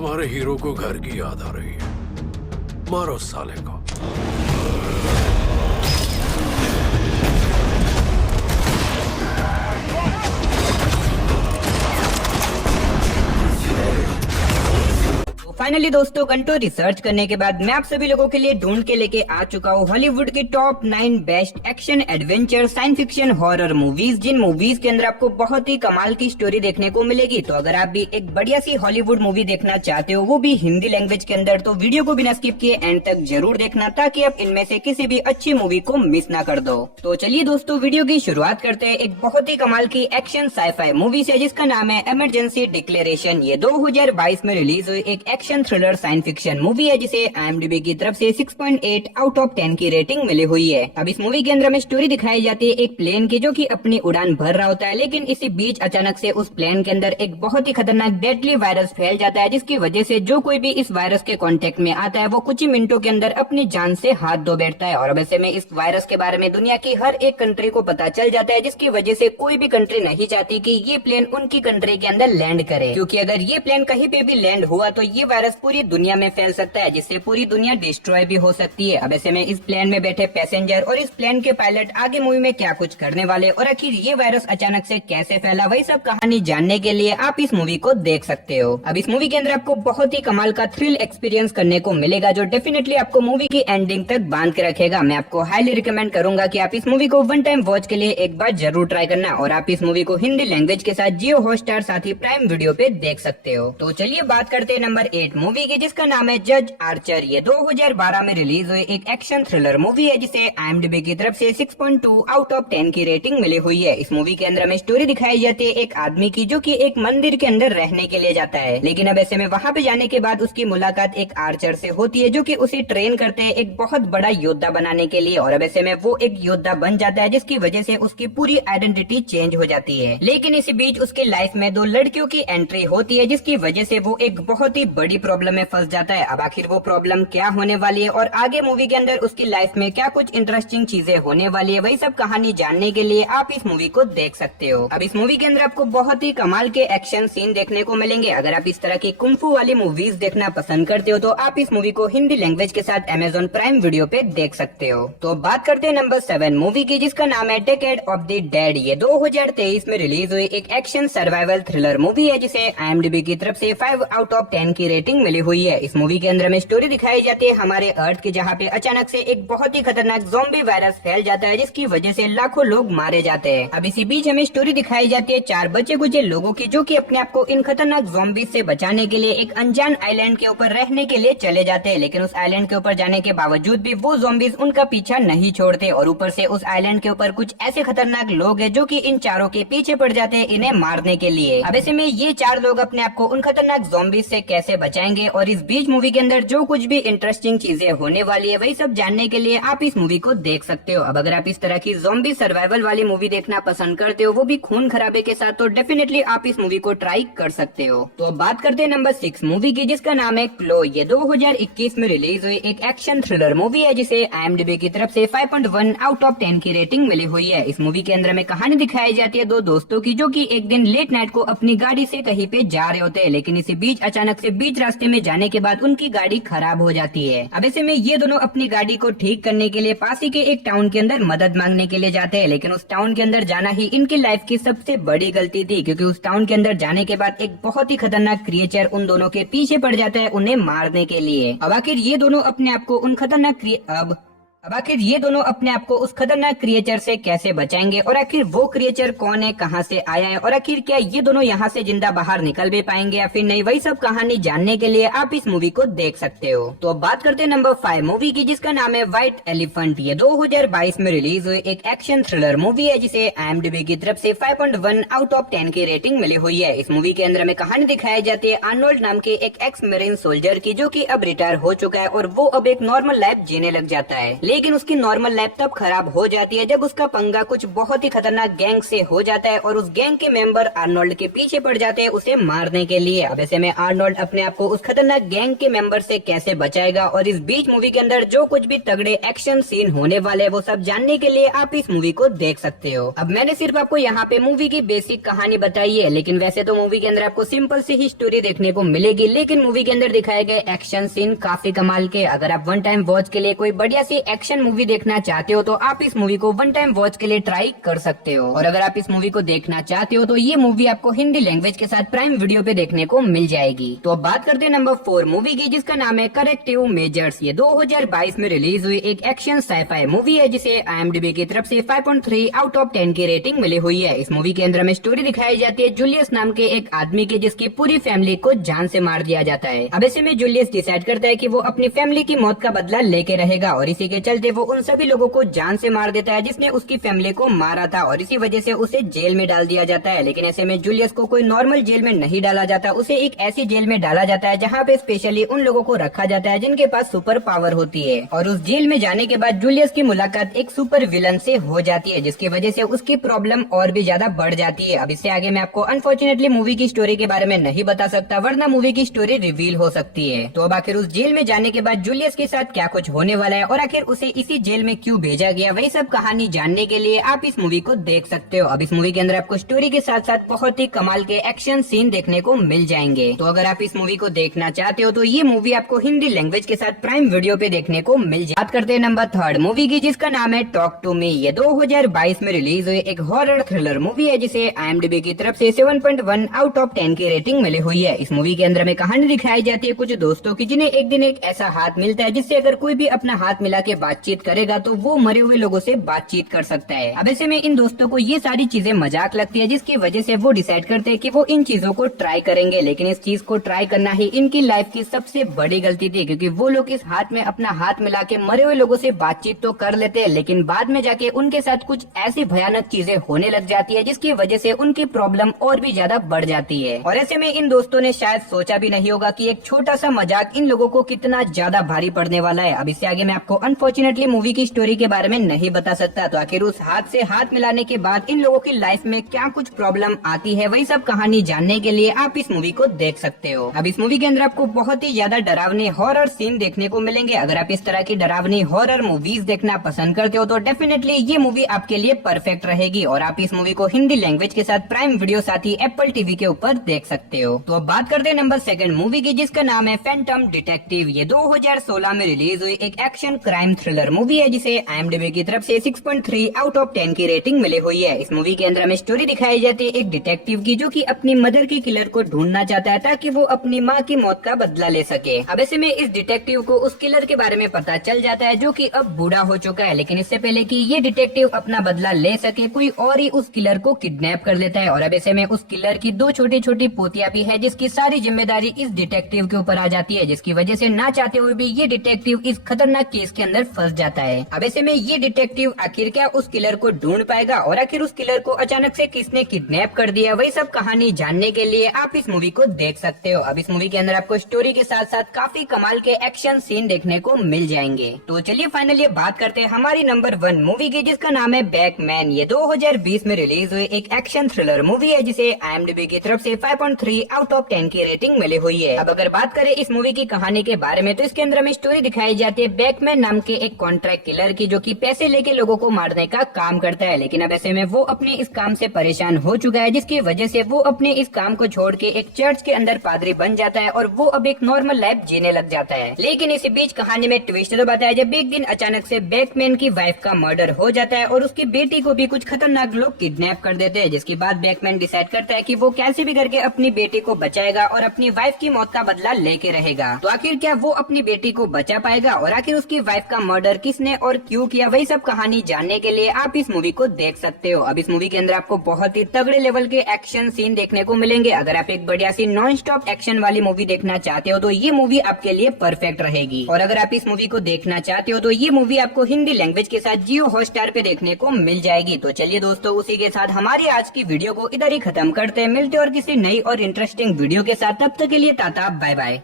हमारे हीरो को घर की याद आ रही है। मारो साले को। फाइनली दोस्तों घंटों रिसर्च करने के बाद मैं आप सभी लोगों के लिए ढूंढ के लेके आ चुका हूँ हॉलीवुड की top 9 best action adventure science fiction horror movies, जिन मूवीज के अंदर आपको बहुत ही कमाल की स्टोरी देखने को मिलेगी। तो अगर आप भी एक बढ़िया सी हॉलीवुड मूवी देखना चाहते हो, वो भी हिंदी लैंग्वेज के अंदर, तो वीडियो को बिना स्किप किए एंड तक जरूर देखना, ताकि आप इनमें से किसी भी अच्छी मूवी को मिस ना कर दो। तो चलिए दोस्तों वीडियो की शुरुआत करते हैं एक बहुत ही कमाल की एक्शन साईफाई मूवी से, जिसका नाम है इमरजेंसी डिक्लेरेशन। ये 2022 में रिलीज हुई एक action thriller science fiction movie है, जिसे IMDb की तरफ से 6.8 आउट ऑफ 10 की रेटिंग मिली हुई है। अब इस मूवी के अंदर हमें स्टोरी दिखाई जाती है एक प्लेन की, जो कि अपनी उड़ान भर रहा होता है, लेकिन इसी बीच अचानक से उस प्लेन के अंदर एक बहुत ही खतरनाक डेडली वायरस फैल जाता है, जिसकी वजह से जो कोई भी इस वायरस के कांटेक्ट में आता है वो कुछ ही मिनटों के अंदर अपनी जान से हाथ धो बैठता है। और अब ऐसे में इस वायरस के बारे में दुनिया की हर एक कंट्री को पता चल जाता है, जिसकी वजह से कोई भी कंट्री नहीं चाहती कि ये प्लेन उनकी कंट्री के अंदर लैंड करे, क्योंकि अगर ये प्लेन कहीं पे भी लैंड हुआ तो ये वायरस पूरी दुनिया में फैल सकता है, जिससे पूरी दुनिया डिस्ट्रॉय भी हो सकती है। अब ऐसे में इस प्लेन में बैठे पैसेंजर और इस प्लेन के पायलट आगे मूवी में क्या कुछ करने वाले और आखिर ये वायरस अचानक से कैसे फैला, वही सब कहानी जानने के लिए आप इस मूवी को देख सकते हो। अब इस मूवी के अंदर आपको बहुत ही कमाल का थ्रिल एक्सपीरियंस करने को मिलेगा, जो डेफिनेटली आपको मूवी की एंडिंग तक बांध के रखेगा। मैं आपको हाईली रिकमेंड करूंगा कि आप इस मूवी को वन टाइम वॉच के लिए एक बार जरूर ट्राई करना, और आप इस मूवी को हिंदी लैंग्वेज के साथ जियो हॉटस्टार साथ ही प्राइम वीडियो पे देख सकते हो। तो चलिए बात करते हैं नंबर 8 मूवी की, जिसका नाम है जज आर्चर। ये 2012 में रिलीज हुई एक एक्शन थ्रिलर मूवी है, जिसे IMDb की तरफ से 6.2 आउट ऑफ 10 की रेटिंग मिली हुई है। इस मूवी के अंदर हमें स्टोरी दिखाई जाती है एक आदमी की, जो कि एक मंदिर के अंदर रहने के लिए जाता है, लेकिन अब ऐसे में वहाँ पे जाने के बाद उसकी मुलाकात एक आर्चर से होती है, जो कि उसे ट्रेन करते हैं एक बहुत बड़ा योद्धा बनाने के लिए। और अब ऐसे में वो एक योद्धा बन जाता है, जिसकी वजह से उसकी पूरी आइडेंटिटी चेंज हो जाती है। लेकिन इसी बीच उसकी लाइफ में 2 लड़कियों की एंट्री होती है, जिसकी वजह से वो एक बहुत ही बड़ी प्रॉब्लम में फंस जाता है। अब आखिर वो प्रॉब्लम क्या होने वाली है और आगे मूवी के अंदर उसकी लाइफ में क्या कुछ इंटरेस्टिंग चीजें होने वाली है, वही सब कहानी जानने के लिए आप इस मूवी को देख सकते हो। अब इस मूवी के अंदर आपको बहुत ही कमाल के एक्शन सीन देखने को मिलेंगे। अगर आप इस तरह की कुंफू वाली मूवीज देखना पसंद करते हो, तो आप इस मूवी को हिंदी लैंग्वेज के साथ Amazon प्राइम वीडियो पे देख सकते हो। तो बात करते हैं नंबर 7 मूवी की, जिसका नाम है डेकेड ऑफ द डेड। ये 2023 में रिलीज हुई एक एक्शन सर्वाइवल थ्रिलर मूवी है, जिसे IMDb की तरफ से 5 आउट ऑफ 10 की रेटिंग मिली हुई है। इस मूवी के अंदर हमें स्टोरी दिखाई जाती है हमारे अर्थ की, जहाँ पे अचानक से एक बहुत ही खतरनाक ज़ॉम्बी वायरस फैल जाता है, जिसकी वजह से लाखों लोग मारे जाते हैं। अब इसी बीच हमें स्टोरी दिखाई जाती है 4 बचे कुचे लोगों की, जो कि अपने आप को इन खतरनाक ज़ॉम्बी से बचाने के लिए एक अनजान आइलैंड के ऊपर रहने के लिए चले जाते हैं। लेकिन उस आइलैंड के ऊपर जाने के बावजूद भी वो ज़ॉम्बीज उनका पीछा नहीं छोड़ते, और ऊपर से उस आइलैंड के ऊपर कुछ ऐसे खतरनाक लोग हैं, जो कि इन चारों के पीछे पड़ जाते हैं इन्हें मारने के लिए। अब ऐसे में ये 4 लोग अपने आप को उन खतरनाक ज़ॉम्बीज से कैसे बचाएंगे, और इस बीच मूवी के अंदर जो कुछ भी इंटरेस्टिंग चीजें होने वाली है, वही सब जानने के लिए आप इस मूवी को देख सकते हो। अब अगर आप इस तरह की ज़ॉम्बी सर्वाइवल वाली मूवी देखना पसंद करते हो, वो भी खून खराबे के साथ, तो डेफिनेटली आप इस मूवी को ट्राई कर सकते हो। तो अब बात करते हैं नंबर 6 मूवी की, जिसका नाम है क्लो। ये 2021 में रिलीज हुई एक एक्शन थ्रिलर मूवी है, जिसे IMDb की तरफ से 5.1 आउट ऑफ 10 की रेटिंग मिली हुई है। इस मूवी के अंदर हमें कहानी दिखाई जाती है 2 दोस्तों की, जो कि एक दिन लेट नाइट को अपनी गाड़ी से कहीं पे जा रहे होते हैं, लेकिन इसी बीच अचानक से बीच रास्ते में जाने के बाद उनकी गाड़ी खराब हो जाती है। अब ऐसे में ये दोनों अपनी गाड़ी को ठीक करने के लिए पास ही के एक टाउन के अंदर मदद मांगने के लिए जाते हैं, लेकिन उस टाउन के अंदर जाना ही इनकी लाइफ की सबसे बड़ी गलती थी, क्योंकि उस टाउन के अंदर जाने के बाद एक बहुत ही खतरनाक क्रिएचर उन दोनों के पीछे पड़ जाता है उन्हें मारने के लिए। अब आखिर ये दोनों अपने आप को उन खतरनाक अब आखिर ये दोनों अपने आप को उस खतरनाक क्रिएचर से कैसे बचाएंगे, और आखिर वो क्रिएचर कौन है, कहां से आया है, और आखिर क्या ये दोनों यहाँ से जिंदा बाहर निकल भी पाएंगे या फिर नहीं, वही सब कहानी जानने के लिए आप इस मूवी को देख सकते हो। तो अब बात करते हैं नंबर 5 मूवी की, जिसका नाम है व्हाइट एलिफेंट। ये 2022 में रिलीज हुई एक एक्शन थ्रिलर मूवी है, जिसे IMDb की तरफ से 5.1 आउट ऑफ 10 की रेटिंग मिली हुई है। इस मूवी के अंदर हमें कहानी दिखाई जाती है आर्नोल्ड नाम के एक एक्स मरीन सोल्जर की, जो कि अब रिटायर हो चुका है और वो अब एक नॉर्मल लाइफ जीने लग जाता है। लेकिन उसकी नॉर्मल लाइफ तब खराब हो जाती है जब उसका पंगा कुछ बहुत ही खतरनाक गैंग से हो जाता है और उस गैंग के मेंबर आर्नोल्ड के पीछे पड़ जाते हैं उसे मारने के लिए। अब ऐसे में आर्नोल्ड अपने आप को उस खतरनाक गैंग के मेंबर से कैसे बचाएगा और इस बीच मूवी के अंदर जो कुछ भी तगड़े एक्शन सीन होने वाले हैं वो सब जानने के लिए आप इस मूवी को देख सकते हो। अब मैंने सिर्फ आपको यहाँ पे मूवी की बेसिक कहानी बताई है, लेकिन वैसे तो मूवी के अंदर आपको सिंपल सी ही स्टोरी देखने को मिलेगी, लेकिन मूवी के अंदर दिखाए गए एक्शन सीन काफी कमाल के। अगर आप वन टाइम वॉच के लिए कोई बढ़िया सी एक्शन मूवी देखना चाहते हो तो आप इस मूवी को वन टाइम वॉच के लिए ट्राई कर सकते हो। और अगर आप इस मूवी को देखना चाहते हो तो ये मूवी आपको हिंदी लैंग्वेज के साथ प्राइम वीडियो पे देखने को मिल जाएगी। तो अब बात करते हैं नंबर 4 मूवी की, जिसका नाम है करेक्टिव मेजर्स। ये 2022 में रिलीज हुई एक एक्शन साइफाई मूवी है जिसे IMDb की तरफ से 5.3 आउट ऑफ 10 की रेटिंग मिली हुई है। इस मूवी के अंदर में स्टोरी दिखाई जाती है जूलियस नाम के एक आदमी की, जिसकी पूरी फैमिली को जान से मार दिया जाता है। अब ऐसे में जूलियस डिसाइड करता है कि वो अपनी फैमिली की मौत का बदला लेके रहेगा और इसी के चलते वो उन सभी लोगों को जान से मार देता है जिसने उसकी फैमिली को मारा था और इसी वजह से उसे जेल में डाल दिया जाता है। लेकिन ऐसे में जूलियस को कोई नॉर्मल जेल में नहीं डाला जाता, उसे एक ऐसी जेल में डाला जाता है जहाँ पे स्पेशली उन लोगों को रखा जाता है जिनके पास सुपर पावर होती है। और उस जेल में जाने के बाद जूलियस की मुलाकात एक सुपर विलन से हो जाती है, जिसकी वजह से उसकी प्रॉब्लम और भी ज्यादा बढ़ जाती है। अब इससे आगे मैं आपको अनफॉर्चुनेटली मूवी की स्टोरी के बारे में नहीं बता सकता, वरना मूवी की स्टोरी रिवील हो सकती है। तो अब आखिर उस जेल में जाने के बाद जूलियस के साथ क्या कुछ होने वाला है और आखिर उसे इसी जेल में क्यों भेजा गया, वही सब कहानी जानने के लिए आप इस मूवी को देख सकते हो। अब इस मूवी के अंदर आपको स्टोरी के साथ साथ बहुत ही कमाल के एक्शन सीन देखने को मिल जाएंगे। तो अगर आप इस मूवी को देखना चाहते हो तो ये मूवी आपको हिंदी लैंग्वेज के साथ प्राइम वीडियो पे देखने को मिल जाए। बात करते हैं नंबर 3 मूवी की, जिसका नाम है टॉक टू मी। ये 2022 में रिलीज हुई एक हॉरर थ्रिलर मूवी है जिसे IMDb की तरफ से 7.1 आउट ऑफ 10 की रेटिंग मिली हुई है। इस मूवी के अंदर में कहानी दिखाई जाती है कुछ दोस्तों की, जिन्हें एक दिन एक ऐसा हाथ मिलता है जिससे अगर कोई भी अपना हाथ मिला के बातचीत करेगा तो वो मरे हुए लोगों से बातचीत कर सकता है। अब ऐसे में इन दोस्तों को ये सारी चीजें मजाक लगती है, जिसकी वजह से वो डिसाइड करते हैं कि वो इन चीजों को ट्राई करेंगे। लेकिन इस चीज को ट्राई करना ही इनकी लाइफ की सबसे बड़ी गलती थी, क्योंकि वो लोग इस हाथ में अपना हाथ मिला के मरे हुए लोगों से बातचीत तो कर लेते हैं, लेकिन बाद में जाके उनके साथ कुछ ऐसी भयानक चीजें होने लग जाती है जिसकी वजह से उनकी प्रॉब्लम और भी ज्यादा बढ़ जाती है। और ऐसे में इन दोस्तों ने शायद सोचा भी नहीं होगा कि एक छोटा सा मजाक इन लोगों को कितना ज्यादा भारी पड़ने वाला है। अब इससे आगे मैं आपको अनफॉर्चुनेटली मूवी की स्टोरी के बारे में नहीं बता सकता। तो आखिर उस हाथ से हाथ मिलाने के बाद इन लोगों की लाइफ में क्या कुछ प्रॉब्लम आती है, वही सब कहानी जानने के लिए आप इस मूवी को देख सकते हो। अब इस मूवी के अंदर आपको बहुत ही ज्यादा डरावनी हॉरर सीन देखने को मिलेंगे। अगर आप इस तरह की डरावनी हॉरर मूवीज देखना पसंद करते हो तो डेफिनेटली ये मूवी आपके लिए परफेक्ट रहेगी और आप इस मूवी को हिंदी लैंग्वेज के साथ प्राइम वीडियो साथ ही एप्पल टीवी के ऊपर देख सकते हो। तो अब बात करते हैं नंबर 2 मूवी की, जिसका नाम है फैंटम डिटेक्टिव। ये 2016 में रिलीज हुई एक एक्शन क्राइम थ्रिलर मूवी है जिसे IMDb की तरफ से 6.3 आउट ऑफ 10 की रेटिंग मिली हुई है। इस मूवी के अंदर हमें स्टोरी दिखाई जाती है एक डिटेक्टिव की, जो कि अपनी मदर के किलर को ढूंढना चाहता है ताकि वो अपनी माँ की मौत का बदला ले सके। अब ऐसे में इस डिटेक्टिव को उस किलर के बारे में पता चल जाता है जो कि अब बूढ़ा हो चुका है, लेकिन इससे पहले कि ये डिटेक्टिव अपना बदला ले सके कोई और ही उस किलर को किडनैप कर लेता है। और अब ऐसे में उस किलर की 2 छोटी छोटी पोतियां भी है, जिसकी सारी जिम्मेदारी इस डिटेक्टिव के ऊपर आ जाती है, जिसकी वजह से ना चाहते हुए भी ये डिटेक्टिव इस खतरनाक केस के अंदर फंस जाता है। अब ऐसे में ये डिटेक्टिव आखिर क्या उस किलर को ढूंढ पाएगा और आखिर उस किलर को अचानक से किसने किडनैप कर दिया, वही सब कहानी जानने के लिए आप इस मूवी को देख सकते हो। अब इस मूवी के अंदर आपको स्टोरी के साथ साथ काफी कमाल के एक्शन सीन देखने को मिल जाएंगे। तो चलिए फाइनली बात करते हैं हमारी नंबर 1 मूवी की, जिसका नाम है बैकमैन। ये 2020 में रिलीज हुई एक एक्शन थ्रिलर मूवी है जिसे IMDb की तरफ से 5.3 आउट ऑफ 10 की रेटिंग मिली हुई है। अब अगर बात करें इस मूवी की कहानी के बारे में तो इसके अंदर हमें स्टोरी दिखाई जाती है बैकमैन नाम के एक कॉन्ट्रैक्ट किलर की, जो कि पैसे लेके लोगों को मारने का काम करता है। लेकिन अब ऐसे में वो अपने इस काम से परेशान हो चुका है, जिसकी वजह से वो अपने इस काम को छोड़ के एक चर्च के अंदर पादरी बन जाता है और वो अब एक नॉर्मल लाइफ जीने लग जाता है। लेकिन इसी बीच कहानी में ट्विस्ट तो बताया जब एक दिन अचानक से बैकमैन की वाइफ का मर्डर हो जाता है और उसकी बेटी को भी कुछ खतरनाक लोग किडनैप कर देते हैं, जिसके बाद बैकमैन डिसाइड करता है कि वो कैसे भी करके अपनी बेटी को बचाएगा और अपनी वाइफ की मौत का बदला लेके रहेगा। तो आखिर क्या वो अपनी बेटी को बचा पाएगा और आखिर उसकी वाइफ का मर्डर किसने और क्यों किया, वही सब कहानी जानने के लिए आप इस मूवी को देख सकते हो। अब इस मूवी के अंदर आपको बहुत ही तगड़े लेवल के एक्शन सीन देखने को मिलेंगे। अगर आप एक बढ़िया सी नॉन स्टॉप एक्शन वाली मूवी देखना चाहते हो तो ये मूवी आपके लिए परफेक्ट रहेगी। और अगर आप इस मूवी को देखना चाहते हो तो ये मूवी आपको हिंदी लैंग्वेज के साथ जियो हॉटस्टार पे देखने को मिल जाएगी। तो चलिए दोस्तों, उसी के साथ हमारी आज की वीडियो को इधर ही खत्म करते हैं। मिलते और किसी नई और इंटरेस्टिंग वीडियो के साथ, तब तक के लिए टाटा बाय बाय।